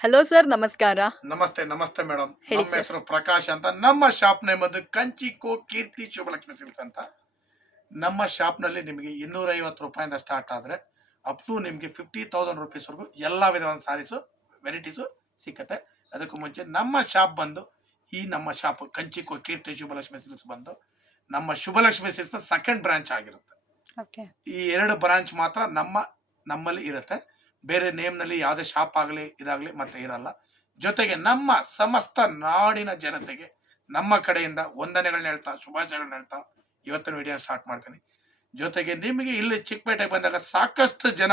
Hello sir ನಮಸ್ಕಾರ. ನಮಸ್ತೆ ನಮಸ್ತೆ ಮೇಡಮ್ ಹೇಳಿ ನಮ್ಮ sir. ಹೆಸರು ಪ್ರಕಾಶ್ ಅಂತ. ನಮ್ಮ ಶಾಪ್ ನೇಮ್ ಅದು ಕಂಚಿಕೋ ಕೀರ್ತಿ ಶುಭಲಕ್ಷ್ಮಿ ಸಿಲ್ಸ್ ಅಂತ. ನಮ್ಮ ಶಾಪ್ನಲ್ಲಿ ನಿಮಗೆ ಇನ್ನೂರ ಐವತ್ತು ರೂಪಾಯಿಂದ ಸ್ಟಾರ್ಟ್ ಆದ್ರೆ ಅಪ್ ಟು ನಿಮಗೆ ಫಿಫ್ಟಿ ತೌಸಂಡ್ ರುಪೀಸ್ ವರೆಗೂ ಎಲ್ಲಾ ವಿಧವಾದ ಸಾರೀಸು ವೆರೈಟೀಸು ಸಿಕ್ಕತ್ತೆ. ಅದಕ್ಕೂ ಮುಂಚೆ ನಮ್ಮ ಶಾಪ್ ಬಂದು ಈ ನಮ್ಮ ಶಾಪ್ ಕಂಚಿಕೋ ಕೀರ್ತಿ ಶುಭಲಕ್ಷ್ಮಿ ಸಿಲ್ಸ್ ಬಂದು ನಮ್ಮ ಶುಭಲಕ್ಷ್ಮಿ ಸಿಲ್ಸ್ ಸೆಕೆಂಡ್ ಬ್ರಾಂಚ್ ಆಗಿರುತ್ತೆ. ಓಕೆ ಈ ಎರಡು ಬ್ರಾಂಚ್ ಮಾತ್ರ ನಮ್ಮ ನಮ್ಮಲ್ಲಿ ಇರುತ್ತೆ. ಬೇರೆ ನೇಮ್ನಲ್ಲಿ ಯಾವುದೇ ಶಾಪ್ ಆಗಲಿ, ಇದಾಗಲಿ ಮತ್ತೆ ಇರಲ್ಲ ಜೊತೆಗೆ ನಮ್ಮ ಸಮಸ್ತ ನಾಡಿನ ಜನತೆಗೆ ನಮ್ಮ ಕಡೆಯಿಂದ ವಂದನೆಗಳನ್ನ ಹೇಳ್ತಾ, ಶುಭಾಶಯಗಳನ್ನ ಹೇಳ್ತಾ ಇವತ್ತಿನ ವಿಡಿಯೋ ಸ್ಟಾರ್ಟ್ ಮಾಡ್ತೀನಿ. ಜೊತೆಗೆ ನಿಮಗೆ ಇಲ್ಲಿ ಚಿಕ್ಕಪೇಟೆಗೆ ಬಂದಾಗ ಸಾಕಷ್ಟು ಜನ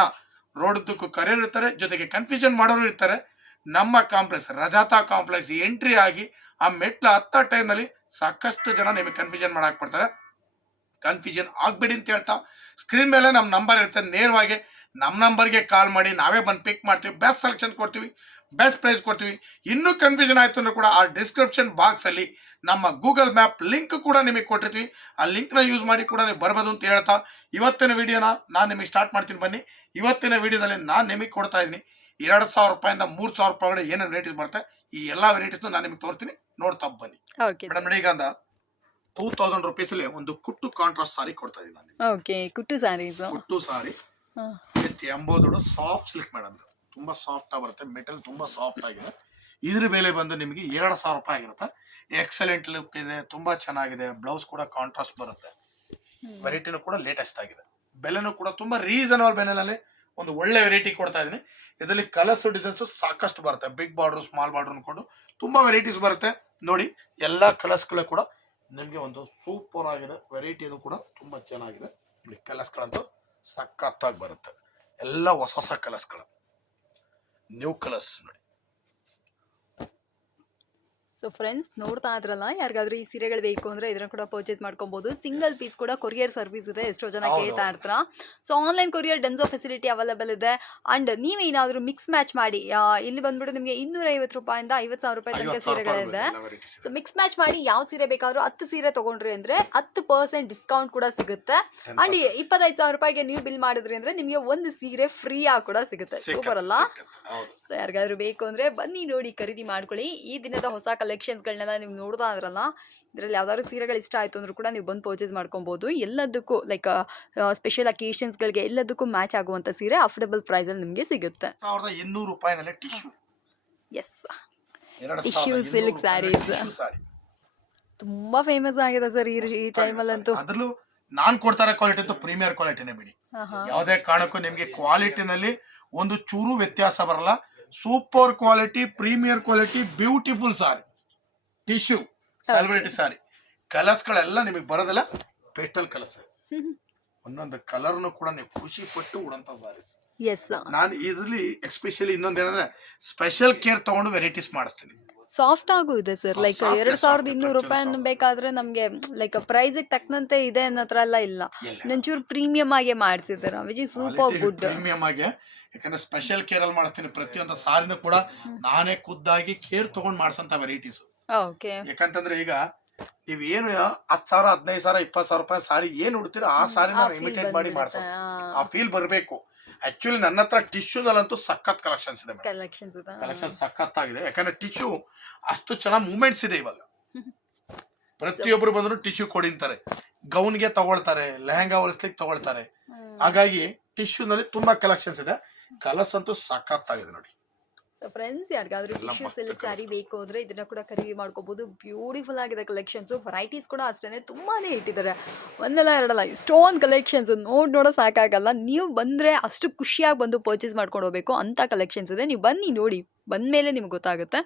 ರೋಡ್ದಕ್ಕೂ ಕರೆಯೋರು ಇರ್ತಾರೆ ಜೊತೆಗೆ ಕನ್ಫ್ಯೂಷನ್ ಮಾಡೋರು ಇರ್ತಾರೆ. ನಮ್ಮ ಕಾಂಪ್ಲೆಕ್ಸ್ ರಜಾತಾ ಕಾಂಪ್ಲೆಕ್ಸ್ ಎಂಟ್ರಿ ಆಗಿ ಆ ಮೆಟ್ಲು ಹತ್ತ ಟೈಮ್ನಲ್ಲಿ ಸಾಕಷ್ಟು ಜನ ನಿಮಗೆ ಕನ್ಫ್ಯೂಷನ್ ಮಾಡಾಕ್ ಬಿಡ್ತಾರೆ ಕನ್ಫ್ಯೂಷನ್ ಆಗಬೇಡಿ ಅಂತ ಹೇಳ್ತಾ ಸ್ಕ್ರೀನ್ ಮೇಲೆ ನಮ್ಮ ನಂಬರ್ ಇರುತ್ತೆ. ನೇರವಾಗಿ ನಮ್ಮ ನಂಬರ್ಗೆ ಕಾಲ್ ಮಾಡಿ ನಾವೇ ಬಂದು ಪಿಕ್ ಮಾಡ್ತೀವಿ ಬೆಸ್ಟ್ ಸೆಲೆಕ್ಷನ್ ಕೊಡ್ತೀವಿ ಬೆಸ್ಟ್ ಪ್ರೈಸ್ ಕೊಡ್ತೀವಿ. ಇನ್ನೂ ಕನ್ಫ್ಯೂಷನ್ ಆಯಿತು ಅಂದ್ರೆ ಕೂಡ ಆ ಡಿಸ್ಕ್ರಿಪ್ಷನ್ ಬಾಕ್ಸ್ ಅಲ್ಲಿ ನಮ್ಮ ಗೂಗಲ್ ಮ್ಯಾಪ್ ಲಿಂಕ್ ಕೂಡ ನಿಮಗೆ ಕೊಟ್ಟಿರ್ತೀವಿ. ಆ ಲಿಂಕ್ನ ಯೂಸ್ ಮಾಡಿ ಕೂಡ ನೀವು ಬರ್ಬೋದು ಅಂತ ಹೇಳ್ತಾ ಇವತ್ತಿನ ವಿಡಿಯೋನ ನಾನು ನಿಮಗೆ ಸ್ಟಾರ್ಟ್ ಮಾಡ್ತೀನಿ ಬನ್ನಿ. ಇವತ್ತಿನ ವಿಡಿಯೋದಲ್ಲಿ ನಾನು ನಿಮಗೆ ಕೊಡ್ತಾ ಇದ್ದೀನಿ. ಎರಡು ಸಾವಿರ ರೂಪಾಯಿಂದ ಮೂರು ಸಾವಿರ ರೂಪಾಯಿ ಒಳಗಡೆ ಏನೇನು ವೆರೈಟೀಸ್ ಬರುತ್ತೆ ಈ ಎಲ್ಲ ವೆರೈಟೀಸ್ನು ನಾನು ನಿಮಗೆ ತೋರ್ತೀನಿ ನೋಡ್ತಾ ಬನ್ನಿ. ಮೇಡಮ್ ಈಗ ಅಂದ ಟೂ ತೌಸಂಡ್ ರುಪೀಸಲ್ಲಿ ಒಂದು ಕುಟ್ಟು ಕಾಂಟ್ರಾಸ್ಟ್ ಸಾರಿ ಕೊಡ್ತಾ ಇದ್ದೀನಿ ಕುಟ್ಟು ಸಾರಿ ವಿತ್ ಎಂಬೋದೋಡು ಸಾಫ್ಟ್ ಸಿಲ್ಕ್ ಮೇಡಮ್ ತುಂಬಾ ಸಾಫ್ಟ್ ಆಗಿ ಬರುತ್ತೆ. ಮೆಟಲ್ ತುಂಬಾ ಸಾಫ್ಟ್ ಆಗಿದೆ. ಇದ್ರ ಬೆಲೆ ಬಂದು ನಿಮಗೆ ಎರಡು ಸಾವಿರ ರೂಪಾಯಿ ಆಗಿರುತ್ತೆ. ಎಕ್ಸಲೆಂಟ್ ಲುಕ್ ಇದೆ. ತುಂಬಾ ಚೆನ್ನಾಗಿದೆ. ಬ್ಲೌಸ್ ಕೂಡ ಕಾಂಟ್ರಾಸ್ಟ್ ಬರುತ್ತೆ. ವೆರೈಟಿನೂ ಕೂಡ ಲೇಟೆಸ್ಟ್ ಆಗಿದೆ. ಬೆಲೆನೂ ಕೂಡ ತುಂಬಾ ರೀಸನಬಲ್ ಬೆಲೆನಲ್ಲಿ ಒಂದು ಒಳ್ಳೆ ವೆರೈಟಿ ಕೊಡ್ತಾ ಇದೀನಿ ಇದರಲ್ಲಿ ಕಲರ್ಸ್ ಡಿಸೈನ್ಸ್ ಸಾಕಷ್ಟು ಬರುತ್ತೆ. ಬಿಗ್ ಬಾರ್ಡರ್ ಸ್ಮಾಲ್ ಬಾರ್ಡರ್ ಅನ್ಕೊಂಡು ತುಂಬಾ ವೆರೈಟೀಸ್ ಬರುತ್ತೆ. ನೋಡಿ ಎಲ್ಲಾ ಕಲರ್ಸ್ಗಳು ಕೂಡ ನಿಮಗೆ ಒಂದು ಸೂಪರ್ ಆಗಿದೆ. ವೆರೈಟಿನೂ ಕೂಡ ತುಂಬಾ ಚೆನ್ನಾಗಿದೆ. ನೋಡಿ ಕಲರ್ಸ್ಗಳಂತೂ ಸಖತ್ತಾಗಿ ಬರುತ್ತೆ. ಎಲ್ಲ ಹೊಸ ಹೊಸ ಕಲರ್ಸ್ಗಳು. ನ್ಯೂ ಕಲರ್ಸ್ ನೋಡಿ. ಸೊ ಫ್ರೆಂಡ್ಸ್ ನೋಡ್ತಾ ಇದ್ರಲ್ಲ? ಯಾರಿಗಾದ್ರೂ ಈ ಸೀರೆಗಳು ಬೇಕು ಅಂದ್ರೆ ಇದನ್ನ ಕೂಡ ಪರ್ಚೇಸ್ ಮಾಡ್ಕೊಬಹುದು ಸಿಂಗಲ್ ಪೀಸ್ ಕೂಡ ಕೊರಿಯರ್ ಸರ್ವಿಸ್ ಇದೆ. ಎಷ್ಟೋ ಜನ ಕೇಳ್ತಾ ಇರ್ತಾರ. So online courier Dunzo facility available ಇದೆ. ಅಂಡ್ ನೀವೇನಾದ್ರೂ ಮಿಕ್ಸ್ ಮ್ಯಾಚ್ ಮಾಡಿ ಇಲ್ಲಿ ಬಂದ್ಬಿಟ್ಟು ನಿಮಗೆ ಇನ್ನೂರ ಐವತ್ತು ರೂಪಾಯಿಂದ ಐವತ್ತು ಸಾವಿರ ರೂಪಾಯಿ ತನಕ ಸೀರೆಗಳಿದೆ ಸೊ ಮಿಕ್ಸ್ ಮ್ಯಾಚ್ ಮಾಡಿ ಯಾವ ಸೀರೆ ಬೇಕಾದ್ರೂ ಹತ್ತು ಸೀರೆ ತಗೊಂಡ್ರಿ ಅಂದ್ರೆ ಹತ್ತು ಪರ್ಸೆಂಟ್ ಡಿಸ್ಕೌಂಟ್ ಕೂಡ ಸಿಗುತ್ತೆ. 10% ಅಂಡ್ ಇಪ್ಪತ್ತೈದು ಸಾವಿರ ರೂಪಾಯಿಗೆ ನೀವು ಬಿಲ್ ಮಾಡಿದ್ರಿ ಅಂದ್ರೆ ನಿಮಗೆ ಒಂದು ಸೀರೆ ಫ್ರೀ ಆಗಿ ಕೂಡ ಸಿಗುತ್ತೆ. ಸೂಪರ್ ಅಲ್ಲ? ಸೊ ಯಾರಿಗಾದ್ರೂ ಬೇಕು ಅಂದ್ರೆ ಬನ್ನಿ ನೋಡಿ ಖರೀದಿ ಮಾಡ್ಕೊಳ್ಳಿ. ಈ ದಿನದ ಹೊಸ ಕಲೆಕ್ಷನ್ಸ್ಗಳನ್ನೆಲ್ಲ ನೀವು ನೋಡ್ತಾ ಇದ್ರಲ್ಲ ಇದರಲ್ಲಿ ಯಾವ್ದಾದ್ರು ಸೀರೆಗಳು ಇಷ್ಟ ಆಯ್ತು ಅಂದ್ರೂ ಕೂಡ ನೀವು ಬಂದು ಪರ್ಚೇಸ್ ಮಾಡ್ಕೊಬೋದು. ಎಲ್ಲದಕ್ಕೂ ಲೈಕ್ ಸ್ಪೆಷಲ್ ಅಕೇಶನ್ಸ್ಗಳಿಗೆ ಎಲ್ಲದಕ್ಕೂ ಮ್ಯಾಚ್ ಆಗುವಂಥ ಸೀರೆ ಅಫೋರ್ಡಬಲ್ ಪ್ರೈಸಲ್ಲಿ ನಿಮಗೆ ಸಿಗುತ್ತೆ. ಸಾವಿರದ ಇನ್ನೂರು ರೂಪಾಯಿನಲ್ಲಿ ಟಿಶ್ಯೂ ಎಸ್ ಎರಡು ಸಿಲ್ಕ್ ಸ್ಯಾರೀಸ್ ತುಂಬಾ ಫೇಮಸ್ ಆಗಿದೆ ಸರ್ ಈ ಈ ಟೈಮಲ್ಲಂತೂ ಅದ್ರಲ್ಲೂ ನಾನ್ ಕೊಡ್ತಾರ ಕ್ವಾಲಿಟಿ ಅಂತೂ ಪ್ರೀಮಿಯರ್ ಕ್ವಾಲಿಟಿನೇ ಬಿಡಿ. ಯಾವುದೇ ಕಾರಣಕ್ಕೂ ನಿಮಗೆ ಕ್ವಾಲಿಟಿನಲ್ಲಿ ಒಂದು ಚೂರು ವ್ಯತ್ಯಾಸ ಬರಲ್ಲ. Super quality premier quality beautiful sari. Tissue celebrity sari. ಕಲರ್ಸ್ಗಳೆಲ್ಲ ನಿಮಗೆ ಬರೋದಿಲ್ಲ ಪೇಸ್ಟಲ್ ಕಲರ್ಸ್ ಒಂದೊಂದು ಕಲರ್ನು ಕೂಡ ನೀವು ಖುಷಿ ಪಟ್ಟು ಉಡಂತ ಸಾರೀಸ್. ಎಸ್ ನಾನು ಇದರಲ್ಲಿ ಎಸ್ಪೆಷಲಿ ಇನ್ನೊಂದು ಏನಂದ್ರೆ ಸ್ಪೆಷಲ್ ಕೇರ್ ತಗೊಂಡು ವೆರೈಟೀಸ್ ಮಾಡಿಸ್ತೀನಿ. ಸಾಫ್ಟ್ ಆಗು ಇದೆ ಸರ್ ಲೈಕ್ ಎರಡ್ ಸಾವಿರದ ಇನ್ನೂರು ರೂಪಾಯಿ. ಬೇಕಾದ್ರೆ ನಮ್ಗೆ ಲೈಕ್ ಪ್ರೈಸಿಗೆ ತಕ್ಕಂತೆ ಇದೆ ಅನ್ನೋ ಹತ್ರ ಎಲ್ಲ ಇಲ್ಲ. ನಂಚೂರು ಪ್ರೀಮಿಯಂ ಆಗಿ ಮಾಡ್ತಿದ್ದಾರೆ which is super good premium ಆಗಿ. ಯಾಕಂದ್ರೆ ಸ್ಪೆಷಲ್ ಕೇರ್ ಅಲ್ಲಿ ಮಾಡ್ತೀನಿ ಪ್ರತಿಯೊಂದು ಸಾರಿನೂ ಕೂಡ ನಾನೇ ಖುದ್ದಾಗಿ ಕೇರ್ ತಗೊಂಡ್ ಮಾಡ್ಸಂತ ವೆರೈಟೀಸ್ ಓಕೆ ಯಾಕಂತಂದ್ರೆ ಈಗ ನೀವ್ ಏನು ಹತ್ತು ಸಾವಿರ ಹದಿನೈದು ಸಾವಿರ ಇಪ್ಪತ್ತು ಸಾವಿರ ರೂಪಾಯಿ ಸಾರಿ ಏನ್ ಉಡ್ತೀರೋ ಆ ಸಾರಿನ ಇಮಿಟೇಟ್ ಮಾಡಿ ಮಾಡ್ಸೋದು. ಆ ಫೀಲ್ ಬರಬೇಕು. ಆಕ್ಚುಲಿ ನನ್ನ ಹತ್ರ ಟಿಶ್ಯೂದಲ್ಲಂತೂ ಸಖತ್ ಕಲೆಕ್ಷನ್ಸ್ ಇದೆ ಕಲೆಕ್ಷನ್ಸ್ ಇದೆ ಕಲೆಕ್ಷನ್ ಸಖತ್ತಾಗಿದೆ. ಯಾಕಂದ್ರೆ ಟಿಶ್ಯೂ ಅಷ್ಟು ಚೆನ್ನಾಗಿ ಮೂಮೆಂಟ್ಸ್ ಇದೆ ಇವಾಗ. ಪ್ರತಿಯೊಬ್ರು ಬಂದ್ರು ಟಿಶ್ಯೂ ಕೊಡಿಂತಾರೆ ಗೌನ್ಗೆ ತಗೊಳ್ತಾರೆ ಲೆಹಂಗಾ ಹೊಲಿಸ್ಲಿಕ್ಕೆ ತಗೊಳ್ತಾರೆ. ಹಾಗಾಗಿ ಟಿಶ್ಯೂನಲ್ಲಿ ತುಂಬಾ ಕಲೆಕ್ಷನ್ಸ್ ಇದೆ. ಕಲರ್ಸ್ ಅಂತೂ ಸಖತ್ತಾಗಿದೆ ನೋಡಿ. ಸೊ ಫ್ರೆಂಡ್ಸ್ ಯಾರಿಗಾದ್ರೂ ಟಿಶ್ಯೂ ಸಿಲ್ಕ್ ಸ್ಯಾರಿ. ಬೇಕು ಅಂದರೆ ಇದನ್ನ ಕೂಡ ಖರೀದಿ ಮಾಡ್ಕೋಬಹುದು ಬ್ಯೂಟಿಫುಲ್ ಆಗಿದೆ ಕಲೆಕ್ಷನ್ಸು ವೆರೈಟೀಸ್ ಕೂಡ ಅಷ್ಟೇ ತುಂಬಾನೇ ಇಟ್ಟಿದ್ದಾರೆ. ಒಂದಲ್ಲ ಎರಡಲ್ಲ ಇಷ್ಟೊಂದು ಕಲೆಕ್ಷನ್ಸ್ ನೋಡಿ ನೋಡೋ ಸಾಕಾಗಲ್ಲ. ನೀವು ಬಂದ್ರೆ ಅಷ್ಟು ಖುಷಿಯಾಗಿ ಬಂದು ಪರ್ಚೇಸ್ ಮಾಡ್ಕೊಂಡು ಹೋಗ್ಬೇಕು. ಅಂತ ಕಲೆಕ್ಷನ್ಸ್ ಇದೆ. ನೀವು ಬನ್ನಿ ನೋಡಿ. ಬಂದ ಮೇಲೆ ನಿಮ್ಗೆ ಗೊತ್ತಾಗುತ್ತೆ.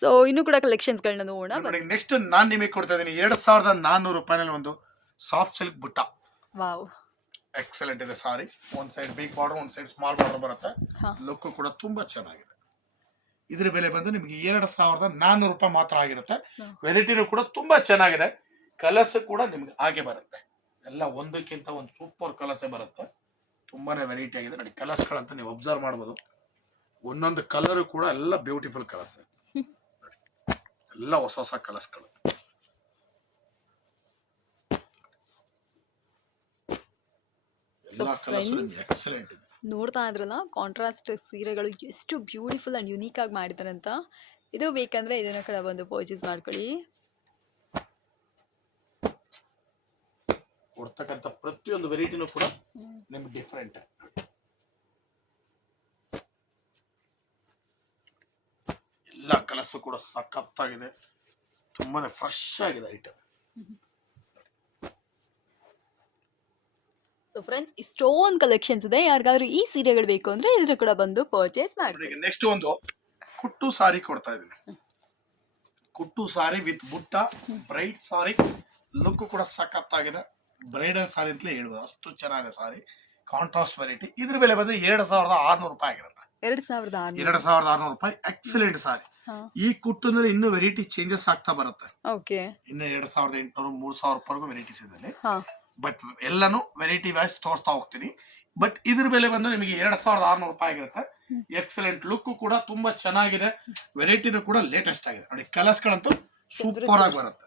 ಸೊ ಇನ್ನೂ ಕೂಡ ಕಲೆಕ್ಷನ್ಸ್ಗಳನ್ನ ನೋಡೋಣ. ನೆಕ್ಸ್ಟ್ ನಾನು ನಿಮಗೆ ಕೊಡ್ತಾ ಇದ್ದೀನಿ ಎರಡು ಸಾವಿರದ ನಾನ್ನೂರು ರೂಪಾಯಿನಲ್ಲಿ ಒಂದು ಸಾಫ್ಟ್ ಸಿಲ್ಕ್ ಬುಟ್ಟ. ವಾವ್. ಎಕ್ಸಲೆಂಟ್ ಇದೆ ಸಾರಿ ಒಂದು ಸೈಡ್ ಬಿಗ್ ಬಾರ್ಡರ್ ಒಂದು ಸೈಡ್ ಸ್ಮಾಲ್ ಬಾರ್ಡರ್ ಬರುತ್ತೆ. ಲುಕ್ ಕೂಡ ತುಂಬಾ ಚೆನ್ನಾಗಿದೆ. ಇದ್ರ ಬೆಲೆ ಬಂದು ನಿಮಗೆ ಎರಡು ಸಾವಿರದ ನಾನ್ನೂರು ರೂಪಾಯಿ ಮಾತ್ರ ಆಗಿರುತ್ತೆ. ವೆರೈಟಿನೂ ಕೂಡ ತುಂಬಾ ಚೆನ್ನಾಗಿದೆ. ಕಲರ್ಸ್ ಕೂಡ ನಿಮ್ಗೆ ಹಾಗೆ ಬರುತ್ತೆ. ಎಲ್ಲ ಒಂದಕ್ಕಿಂತ ಒಂದು ಸೂಪರ್ ಕಲರ್ಸೇ ಬರುತ್ತೆ. ತುಂಬಾನೇ ವೆರೈಟಿ ಆಗಿದೆ. ನೋಡಿ ಕಲರ್ಸ್ಗಳಂತ ನೀವು ಅಬ್ಸರ್ವ್ ಮಾಡ್ಬೋದು. ಒಂದೊಂದು ಕಲರ್ ಕೂಡ ಎಲ್ಲ ಬ್ಯೂಟಿಫುಲ್ ಕಲರ್ಸ್ ಎಲ್ಲ ಹೊಸ ಹೊಸ ಕಲರ್ಸ್ಗಳು. ಎಲ್ಲ ಕಲರ್ಸ್ ಎಕ್ಸಲೆಂಟ್ ಇದೆ. ನೋಡ್ತಾ ಇದ್ರಲ್ಲ ಕಾಂಟ್ರಾಸ್ಟ್ ಸೀರೆಗಳು ಎಷ್ಟು ಬ್ಯೂಟಿಫುಲ್ ಆ್ಯಂಡ್ ಯುನೀಕ್ ಆಗಿ ಮಾಡಿದ್ದಾರೆ ಅಂತ. ಇದು ಬೇಕಂದ್ರೆ ಇದನ್ನು ಕಡೆ ಬಂದು ಪರ್ಚೇಸ್ ಮಾಡ್ಕೊಳ್ಳಿ. ಕೊಡ್ತಕ್ಕಂಥ ಪ್ರತಿಯೊಂದು ವೆರೈಟಿನೂ ಕೂಡ ನಿಮ್ಗೆ ಡಿಫ್ರೆಂಟ್ ಎಲ್ಲ ಕಲಸು ಕೂಡ ಸಖತ್ತಾಗಿದೆ. ತುಂಬಾನೇ ಫ್ರೆಶ್ ಆಗಿದೆ ಐಟಮ್ ಸೊ ಫ್ರೆಂಡ್ಸ್ ಇಷ್ಟೊಂದು ಕಲೆಕ್ಷನ್ಸ್ ಇದೆ. ಯಾರಿಗಾದ್ರೂ ಈ ಸೀರೆಗಳು ಬೇಕು ಅಂದ್ರೆ ಇದ್ರ ಕೂಡ ಬಂದು ಪರ್ಚೇಸ್ ಮಾಡಿ ನೆಕ್ಸ್ಟ್ ಒಂದು ಕುಟ್ಟು ಸಾರಿ ಕೊಡ್ತಾ ಇದೀನಿ ಕುಟ್ಟು ಸಾರಿ ವಿತ್ ಬುಟ್ಟ ಬ್ರೈಟ್ ಸಾರಿ. ಲುಕ್ ಕೂಡ ಸಖತ್ತಾಗಿದೆ ಬ್ರೈಡಲ್ ಸಾರಿ ಅಂತಲೇ ಹೇಳ್ಬೋದು. ಅಷ್ಟು ಚೆನ್ನಾಗಿದೆ ಸಾರಿ. ಕಾಂಟ್ರಾಸ್ಟ್ ವೆರೈಟಿ ಇದ್ರ ಬೆಲೆ ಬಂದು ಎರಡು ಸಾವಿರದ ಆರ್ನೂರು ರೂಪಾಯಿ ಆಗಿರುತ್ತೆ. ಎರಡು ಸಾವಿರದ ಎರಡು ಸಾವಿರದ ಆರ್ನೂರು ರೂಪಾಯಿ ಎಕ್ಸಲೆಂಟ್ ಸಾರಿ. ಈ ಕುಟ್ಟಿನಲ್ಲಿ ಇನ್ನೂ ವೆರೈಟಿ ಚೇಂಜಸ್ ಆಗ್ತಾ ಬರುತ್ತೆ. ಇನ್ನು ಎರಡು ಸಾವಿರದ ಎಂಟುನೂರು ಮೂರು ಸಾವಿರ ರೂಪಾಯಿಗೂ ವೆರೈಟೀಸ್ ಇದೆ ಬಟ್ ಎಲ್ಲನೂ ವೆರೈಟಿ ವೈಸ್ ತೋರಿಸ್ತಾ ಹೋಗ್ತೀನಿ. ಬಟ್ ಇದ್ರ ಬೆಲೆ ಬಂದು ನಿಮಗೆ ಎರಡ್ ಸಾವಿರದ ಆರ್ನೂರು ರೂಪಾಯಿ ಆಗಿರುತ್ತೆ. ಎಕ್ಸಲೆಂಟ್ ಲುಕ್ ಕೂಡ ತುಂಬಾ ಚೆನ್ನಾಗಿದೆ. ವೆರೈಟಿನೂ ಕೂಡ ಲೇಟೆಸ್ಟ್ ಆಗಿದೆ. ನೋಡಿ ಕಲರ್ಸ್ಗಳಂತೂ ಸೂಪರ್ ಆಗಿ ಬರುತ್ತೆ.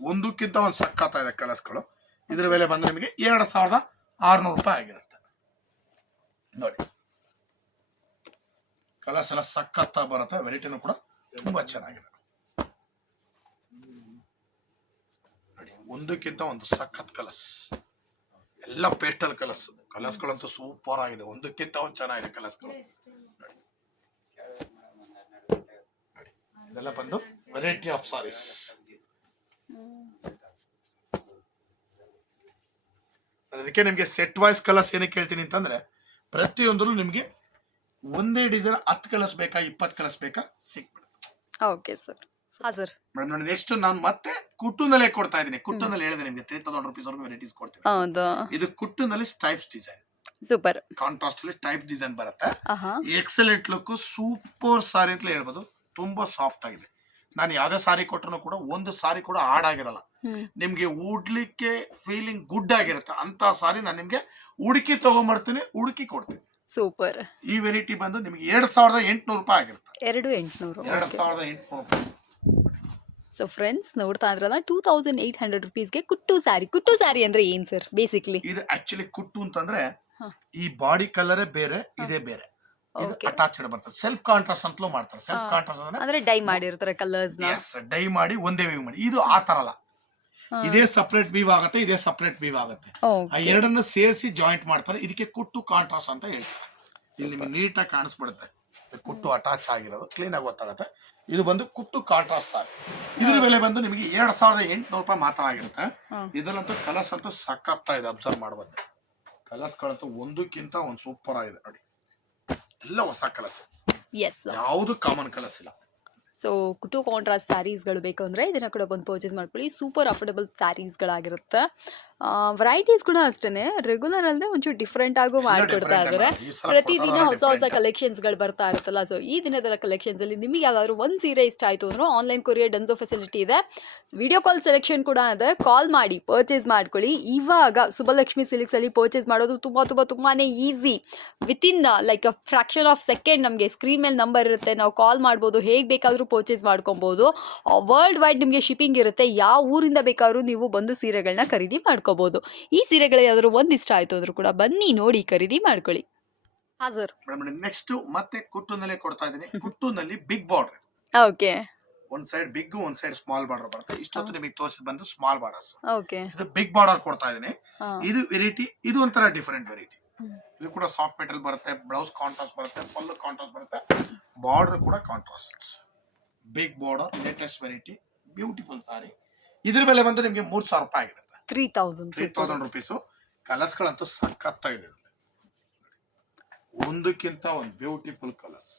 ಒಂದಕ್ಕಿಂತ ಒಂದು ಸಕ್ಕತ್ತ ಇದೆ ಕಲರ್ಸ್ಗಳು ಇದ್ರ ಬೆಲೆ ಬಂದು ನಿಮಗೆ ಎರಡ್ ಸಾವಿರದ ಆರ್ನೂರು ರೂಪಾಯಿ ಆಗಿರುತ್ತೆ. ನೋಡಿ. ಕಲರ್ಸ್ ಎಲ್ಲ ಸಕ್ಕತ್ತ ಬರುತ್ತೆ. ವೆರೈಟಿನೂ ಕೂಡ ತುಂಬಾ ಚೆನ್ನಾಗಿದೆ. ಒಂದಕ್ಕಿಂತ ಒಂದು ಸಖತ್ ಕಲರ್ಸ್ ಎಲ್ಲ ಪೇಸ್ಟಲ್ ಕಲರ್ಸ್ ಕಲರ್ಸ್ಗಳಂತೂ ಸೂಪರ್ ಆಗಿದೆ. ಒಂದಕ್ಕಿಂತ ಒಂದು ಚೆನ್ನಾಗಿದೆ ಕಲರ್ಸ್ಗಳು ನೋಡಿ. ಇದೆಲ್ಲ ಬಂದು ವೆರೈಟಿ ಆಫ್ ಸಾರೀಸ್ ಅದಕ್ಕೆ ನಿಮಗೆ ಸೆಟ್ ವೈಸ್ ಕಲರ್ಸ್ ಏನಕ್ಕೆ ಹೇಳ್ತೀನಿ ಅಂತಂದ್ರೆ, ಪ್ರತಿಯೊಂದರಲ್ಲೂ ನಿಮಗೆ ಒಂದೇ ಡಿಸೈನ್ ಹತ್ತು ಕಲರ್ಸ್ ಬೇಕಾ, ಇಪ್ಪತ್ತು ಕಲರ್ಸ್ ಬೇಕಾ ಸಿಕ್ಬಿಡುತ್ತೆ. ಓಕೆ ಸರ್ ಹಾ ಸರ್ ಮೇಡಮ್ ನೋಡಿ ನೆಕ್ಸ್ಟ್ ನಾನು ಮತ್ತೆ ಕುಟ್ಟುನಲ್ಲೇ ಕೊಡ್ತಾ ಇದ್ದೀನಿ. ಕುಟ್ಟುನಲ್ಲಿ ಹೇಳಿದೆ ನಿಮಗೆ ತ್ರೀ ತೌಸಂಡ್ ರುಪೀಸ್ ವರೆಗೂ ವೆರೈಟೀಸ್ ಕೊಡ್ತೀನಿ. ಹೌದು. ಇದು ಕುಟ್ಟುನಲ್ಲಿ ಸ್ಟೈಪ್ಸ್ ಡಿಸೈನ್ ಸೂಪರ್. ಕಾಂಟ್ರಾಸ್ಟ್ ಅಲ್ಲಿ ಟೈಪ್ ಡಿಸೈನ್ ಬರುತ್ತೆ. ಎಕ್ಸಲೆಂಟ್ ಲುಕ್ ಸೂಪರ್ ಸಾರಿ ಅಂತಲೇ ಹೇಳ್ಬೋದು. ತುಂಬಾ ಸಾಫ್ಟ್ ಆಗಿದೆ. ನಾನು ಯಾವ್ದೇ ಸಾರಿ ಕೊಟ್ಟರು ಕೂಡ ಒಂದು ಸಾರಿ ಕೂಡ ಹಾಡಾಗಿರಲ್ಲ ಆಗಿರಲ್ಲ. ನಿಮ್ಗೆ ಉಡ್ಲಿಕ್ಕೆ ಫೀಲಿಂಗ್ ಗುಡ್ ಆಗಿರುತ್ತೆ. ಅಂತ ಸಾರಿ ನಾನು ನಿಮ್ಗೆ ಹುಡುಕಿ ತಗೊಂಬರ್ತೀನಿ ಹುಡುಕಿ ಕೊಡ್ತೀನಿ. ಸೂಪರ್. ಈ ವೆರೈಟಿ ಬಂದು ನಿಮ್ಗೆ ಎರಡ್ ಸಾವಿರದ ಎಂಟುನೂರು ರೂಪಾಯಿ ಆಗಿರುತ್ತೆ. ಎರಡು ಎಂಟುನೂರು. ಎರಡ್ ಸಾವಿರದ ಎಂಟುನೂರು ರೂಪಾಯಿ. ಸೊ ಫ್ರೆಂಡ್ಸ್ ನೋಡ್ತಾ ಇದ್ರಲ್ಲ ಟೂ ತೌಸಂಡ್ ಏಟ್ ಹಂಡ್ರೆಡ್ ರುಪೀಸ್ಗೆ ಕುಟ್ಟು ಸ್ಯಾರಿ ಕುಟ್ಟು ಸ್ಯಾರಿ ಅಂದ್ರೆ ಏನ್ ಸರ್ ಬೇಸಿಕ್ಲಿ ಇದು ಆಕ್ಚುಲಿ ಕುಟ್ಟು ಅಂತಂದ್ರೆ. ಈ ಬಾಡಿ ಕಲರೇ ಬೇರೆ ಇದೇ ಬೇರೆ. ಅಟ್ಯಾಚ್ಡ್ ಬರ್ತದೆ. ಸೆಲ್ಫ್ ಕಾಂಟ್ರಾಸ್ಟ್ ಅಂತಲೂ ಮಾಡ್ತಾರೆ. ಸೆಲ್ಫ್ ಕಾಂಟ್ರಾಸ್ಟ್ ಅಂದ್ರೆ ಅಂದ್ರೆ ಡೈ ಮಾಡಿರ್ತಾರೆ ಕಲರ್ಸ್ ಎಸ್ ಡೈ ಮಾಡಿ ಒಂದೇ ವೀವ್ ಮಾಡಿ. ಇದು ಆ ತರ ಅಲ್ಲ. ಇದೇ ಸಪರೇಟ್ ವೀವ್ ಆಗುತ್ತೆ ಇದೇ ಸಪರೇಟ್ ವೀವ್ ಆಗುತ್ತೆ. ಆ ಎರಡನ್ನ ಸೇರಿಸಿ ಜಾಯಿಂಟ್ ಮಾಡ್ತಾರೆ. ಇದಕ್ಕೆ ಕುಟ್ಟು ಕಾಂಟ್ರಾಸ್ಟ್ ಅಂತ ಹೇಳ್ತಾರೆ. ಇಲ್ಲಿ ನಿಮಗೆ ನೀಟಾಗಿ ಕಾಣಿಸ್ಬಿಡುತ್ತೆ. ಕುಟ್ಟು ಅಟ್ಯಾಚ್ ಆಗಿರೋದು. ಕ್ಲೀನ್ ಆಗಿ ಗೊತ್ತಾಗುತ್ತೆ. ಇದು ಬಂದು ಕುಟ್ಟು ಕಾಂಟ್ರಾಸ್ಟ್ ಸಾರಿ ಇದ್ರ ಬೆಲೆ ಬಂದು ನಿಮಗೆ ಎರಡ್ ಸಾವಿರದ ಎಂಟುನೂರು ರೂಪಾಯಿ ಮಾತ್ರ ಆಗಿರುತ್ತೆ. ಇದರಂತೂ ಇದರಲ್ಲಂತೂ ಕಲರ್ಸ್ ಅಂತೂ ಸಖತ್ತ ಇದೆ ಅಬ್ಸರ್ವ್ ಮಾಡ್ಬೋದು ಕಲರ್ಸ್ಗಳಂತೂ ಒಂದಕ್ಕಿಂತ ಒಂದು ಸೂಪರ್ ಆಗಿದೆ ನೋಡಿ. ಎಲ್ಲ ಹೊಸ ಕಲರ್ಸ್. ಎಸ್ ಯಾವುದು ಕಾಮನ್ ಕಲರ್ಸ್ ಇಲ್ಲ. ಸೊ ಟು ಕಾಂಟ್ರಾಸ್ಟ್ ಸ್ಯಾರೀಸ್ಗಳು ಬೇಕು ಅಂದರೆ ಇದನ್ನು ಕೂಡ ಬಂದು ಪರ್ಚೇಸ್ ಮಾಡ್ಕೊಳ್ಳಿ. ಸೂಪರ್ ಅಫೋರ್ಡಬಲ್ ಸ್ಯಾರೀಸ್ಗಳಾಗಿರುತ್ತೆ ವೆರೈಟೀಸ್ ಕೂಡ ಅಷ್ಟೇ ರೆಗ್ಯುಲರ್ ಅಲ್ಲದೆ ಒಂಚೂರು ಡಿಫ್ರೆಂಟ್ ಆಗು ಮಾಡಿಕೊಡ್ತಾ ಇದ್ದಾರೆ ಪ್ರತಿದಿನ ಹೊಸ ಹೊಸ ಕಲೆಕ್ಷನ್ಸ್ಗಳು ಬರ್ತಾ ಇರುತ್ತಲ್ಲ. ಸೊ ಈ ದಿನದ ಕಲೆಕ್ಷನ್ಸಲ್ಲಿ ಅಲ್ಲಿ ನಿಮಗೆ ಯಾವ್ದಾದ್ರು ಒಂದು ಸೀರೆ ಇಷ್ಟ ಆಯಿತು ಅಂದ್ರೆ ಆನ್ಲೈನ್ ಕೊರಿಯರ್ ಡನ್ಸೋ ಫೆಸಿಲಿಟಿ ಇದೆ. ವಿಡಿಯೋ ಕಾಲ್ ಸೆಲೆಕ್ಷನ್ ಕೂಡ ಇದೆ. ಕಾಲ್ ಮಾಡಿ ಪರ್ಚೇಸ್ ಮಾಡ್ಕೊಳ್ಳಿ. ಇವಾಗ ಸುಬ್ಬಲಕ್ಷ್ಮಿ ಸಿಲ್ಕ್ಸ್ ಅಲ್ಲಿ ಪರ್ಚೇಸ್ ಮಾಡೋದು ತುಂಬ ತುಂಬ ತುಂಬಾನೇ easy within like a fraction of second ನಮಗೆ ಸ್ಕ್ರೀನ್ ಮೇಲೆ ನಂಬರ್ ಇರುತ್ತೆ. ನಾವು ಕಾಲ್ ಮಾಡ್ಬೋದು ಹೇಗೆ ಬೇಕಾದರೂ ಪರ್ಚೇಸ್ ಮಾಡ್ಕೊಬೋದು. ವರ್ಲ್ಡ್ ವೈಡ್ ನಿಮಗೆ ಶಿಪ್ಪಿಂಗ್ ಇರುತ್ತೆ. ಯಾವ ಊರಿಂದ ಬೇಕಾದ್ರೂ ನೀವು ಬಂದು ಸೀರೆಗಳನ್ನ ಖರೀದಿ ಮಾಡ್ಕೋಬೋದು. ಈ ಸೀರೆಗಳು ಯಾವ್ದಾದ್ರು ಒಂದಿಷ್ಟ ಆಯ್ತು ಆಯಿತು ಅಂದ್ರೂ ಕೂಡ ಬನ್ನಿ ನೋಡಿ ಖರೀದಿ ಮಾಡ್ಕೊಳ್ಳಿ. ಹಾಜರ್ ಸರ್. ಮೇಡಮ್ ನೆಕ್ಸ್ಟ್ ಮತ್ತೆ ಕುಟ್ಟುನಲ್ಲೇ ಕೊಡ್ತಾ ಇದ್ದೀನಿ. ಕುಟ್ಟುನಲ್ಲಿ ಬಿಗ್ ಬಾರ್ಡರ್ ಓಕೆ. ಒಂದ್ ಸೈಡ್ ಬಿಗ್ ಒಂದ್ ಸೈಡ್ ಸ್ಮಾಲ್ ಬಾರ್ಡರ್ ಬರುತ್ತೆ. ಇಷ್ಟೊತ್ತು ನಿಮಗೆ ತೋರಿಸಿದ್ ಬಂದು ಸ್ಮಾಲ್ ಬಾರ್ಡರ್ಸ್ ಓಕೆ. ಇದು ಬಿಗ್ ಬಾರ್ಡರ್ ಕೊಡ್ತಾ ಇದ್ದೀನಿ. ಇದು ವೆರೈಟಿ ಇದು ಒಂಥರ ಡಿಫರೆಂಟ್ ವೆರೈಟಿ ಇದು ಕೂಡ ಸಾಫ್ಟ್ ಮೆಟಲ್ ಬರುತ್ತೆ ಬ್ಲೌಸ್ ಕಾಂಟ್ರಾಸ್ಟ್ ಬರುತ್ತೆ ಫುಲ್ ಕಾಂಟ್ರಾಸ್ಟ್ ಬರುತ್ತೆ. ಬಾರ್ಡರ್ ಕೂಡ contrast big border latest variety beautiful sari ಇದ್ರ ಬೆಲೆ ಬಂದು ನಿಮಗೆ ಮೂರ್ ಸಾವಿರ ರೂಪಾಯಿ ಆಗಿರುತ್ತೆ three thousand three thousand rupees ಕಲರ್ಸ್ಗಳಂತೂ ಸಖತ್ತಾಗಿದೆ ಒಂದಕ್ಕಿಂತ ಒಂದು beautiful colours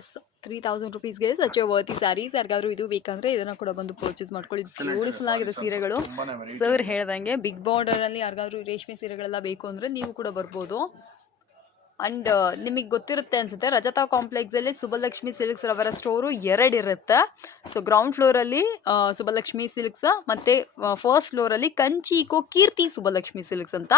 S three thousand ರುಪೀಸ್ಗೆ ಸಚ್ ವರ್ತಿ ಸ್ಯಾರೀಸ್ ಯಾರಿಗಾದ್ರೂ ಇದು ಬೇಕಂದ್ರೆ ಇದನ್ನ ಕೂಡ ಬಂದು ಪರ್ಚೇಸ್ ಮಾಡ್ಕೊಳ್ಳಿ. ಬ್ಯೂಟಿಫುಲ್ ಆಗಿದೆ ಸೀರೆಗಳು. ಸರ್ ಹೇಳ್ದಂಗೆ ಬಿಗ್ ಬಾರ್ಡರ್ ಅಲ್ಲಿ ಯಾರಿಗಾದ್ರೂ ರೇಷ್ಮೆ ಸೀರೆಗಳೆಲ್ಲ ಬೇಕು ಅಂದ್ರೆ ನೀವು ಕೂಡ ಬರ್ಬೋದು. ಅಂಡ್ ನಿಮಗೆ ಗೊತ್ತಿರುತ್ತೆ ಅನ್ಸುತ್ತೆ ರಜತಾ ಕಾಂಪ್ಲೆಕ್ಸ್ ಅಲ್ಲಿ ಸುಬ್ಬಲಕ್ಷ್ಮಿ ಸಿಲ್ಕ್ಸ್ ರವರ ಸ್ಟೋರು ಎರಡು ಇರುತ್ತೆ ಸೊ ಗ್ರೌಂಡ್ ಫ್ಲೋರ್ ಅಲ್ಲಿ ಆ, ಸುಬ್ಬಲಕ್ಷ್ಮಿ ಸಿಲ್ಕ್ಸ್ ಮತ್ತೆ ಫಸ್ಟ್ ಫ್ಲೋರ್ ಅಲ್ಲಿ ಕಂಚಿಕೋ ಕೀರ್ತಿ ಸುಬ್ಬಲಕ್ಷ್ಮಿ ಸಿಲ್ಕ್ಸ್ ಅಂತ.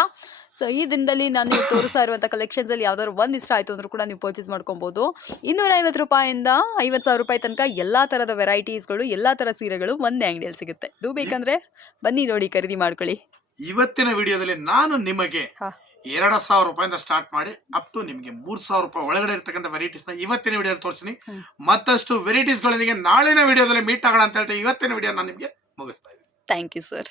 ಸೊ ಈ ದಿನದಲ್ಲಿ ನಾನು ನೀವು ತೋರಿಸ್ತಾ ಇರುವಂಥ ಕಲೆಕ್ಷನ್ಸಲ್ಲಿ ಯಾವ್ದಾದ್ರು ಒಂದು ಇಷ್ಟ ಆಯ್ತು ಅಂದ್ರೂ ಕೂಡ ನೀವು ಪರ್ಚೇಸ್ ಮಾಡ್ಕೊಬೋದು. ಇನ್ನೂರೈವತ್ತು ರೂಪಾಯಿಂದ ಐವತ್ತು ಸಾವಿರ ರೂಪಾಯಿ ತನಕ ಎಲ್ಲಾ ತರದ ವೆರೈಟೀಸ್ಗಳು ಎಲ್ಲಾ ತರ ಸೀರೆಗಳು ಒಂದೇ ಅಂಗಡಿಯಲ್ಲಿ ಸಿಗುತ್ತೆ. ಇದು ಬೇಕಂದರೆ ಬನ್ನಿ ನೋಡಿ ಖರೀದಿ ಮಾಡ್ಕೊಳ್ಳಿ. ಇವತ್ತಿನ ವಿಡಿಯೋದಲ್ಲಿ ನಾನು ನಿಮಗೆ ಹಾ. ಎರಡು ಸಾವಿರ ರೂಪಾಯಿಂದ ಸ್ಟಾರ್ಟ್ ಮಾಡಿ ಅಪ್ ಟು ನಿಮಗೆ ಮೂರ್ ಸಾವಿರ ರೂಪಾಯಿ ಒಳಗಡೆ ಇರ್ತಕ್ಕಂಥ ವೆರೈಟೀಸ್ನ ಇವತ್ತಿನ ವಿಡಿಯೋದಲ್ಲಿ ತೋರಿಸ್ತೀನಿ. ಮತ್ತಷ್ಟು ವೆರೈಟೀಸ್ ಗಳೊಂದಿಗೆ ನಾಳಿನ ವಿಡಿಯೋದಲ್ಲಿ ಮೀಟ್ ಆಗೋಣ ಅಂತ ಹೇಳ್ತಾ ಇವತ್ತಿನ ವಿಡಿಯೋ ನಾನು ನಿಮಗೆ ಮುಗಿಸ್ತಾ ಇದ್ದೀನಿ. Thank you sir